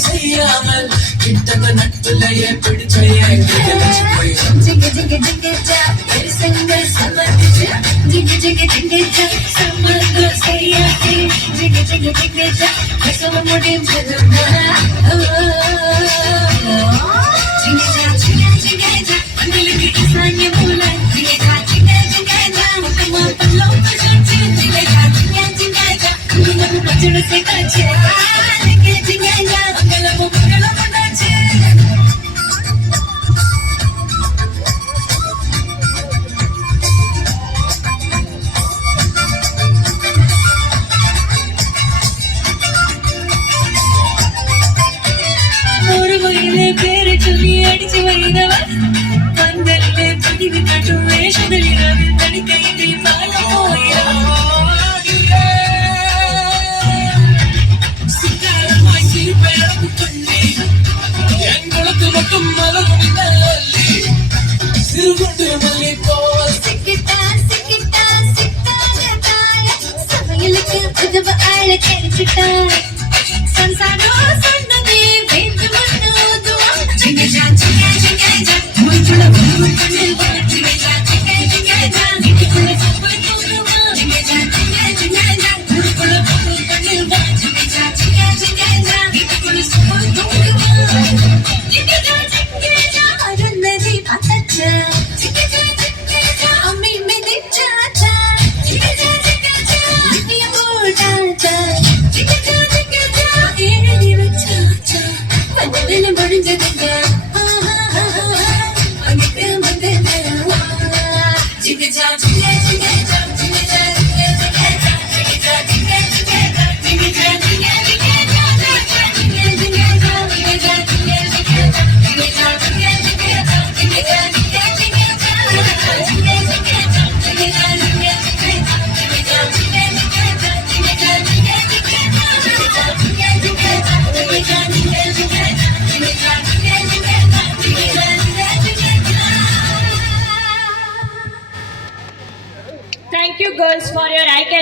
செய்யாமல் கிட்டத நட்புலையே பிடிச்சையே ஜிங்க ஜிங்க ஜிங்க பெருசங்கள் சமர்ப்பிச்சு ஜிங்க ஜிங்க ஜிங்க சம்மந்தம் செய்யாதே ஜிங்க ஜிங்க ஜிங்க சொல்ல முடியும் பேரை சொல்லி அடிச்சு வைதவன் பந்தல்ல பதிவு கட்டும் வேஷத்தில் தனிக்கையை பால போயா சிங்காரமாய் சிரிப்பேரம் பண்ணி எங்களுக்கு மட்டும் மலரும் சிறுகுண்டு மல்லி போல் சமையலுக்கு புதுவ ஆழ கிடைச்சிட்டான் சம்சாரம் சொன்னதே Thank you girls for your eye catching.